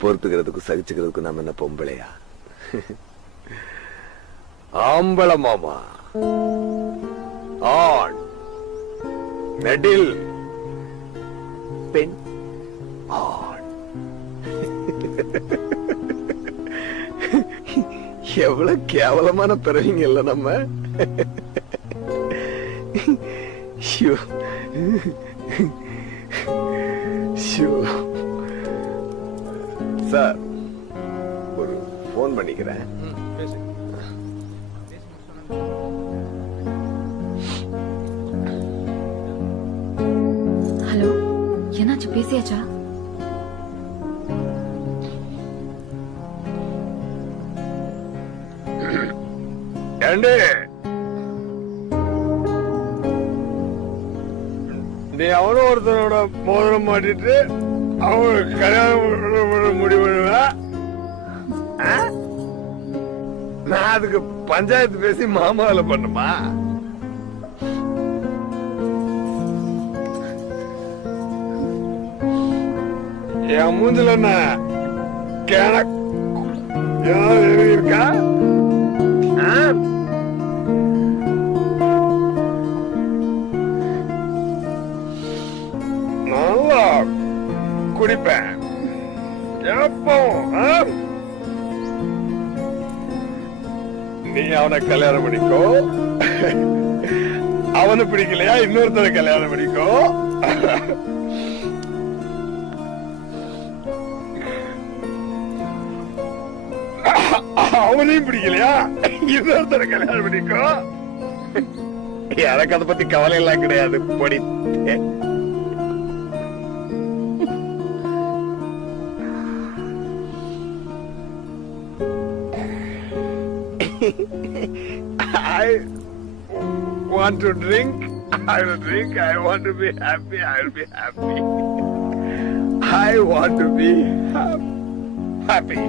பொறுத்துக்கிறதுக்கும் சகிச்சுக்கிறதுக்கும் நம்ம என்ன பொம்பளையா? ஆம்பள மாமா, ஆண், நெடில், பெண், ஆண். எவ்வளவு கேவலமான பிறவிங்க இல்ல நம்ம. ஷோ ஷோ சார், ஒரு போன் பண்ணிக்கிறேன். ஹலோ, என்னாச்சு? பேசியாச்சா? ஏண்டே, நீ அவனும் ஒருத்தனோட மோதிரம் மாட்டிட்டு அவனுக்கு கல்யாணம் முடிவு பண்ணுவ? நான் அதுக்கு பஞ்சாயத்து பேசி மாமாவில பண்ணுமா? என் மூஞ்சில என்ன ஏதாவது இருக்கா? நல்லா குடிப்பேன் எப்பவும். நீ அவனை கல்யாணம் பண்ணிக்கோ, அவனு பிடிக்கலையா இன்னொருத்தரை கல்யாணம் பண்ணிக்கோ. அவனையும் பிடிக்கலையா இன்னொருத்தரை கல்யாணம் பண்ணிக்கோ. எனக்கு அதை பத்தி கவலை எல்லாம் கிடையாது. படி I want to drink. I will drink. I want to be happy. I will be happy. I want to be happy.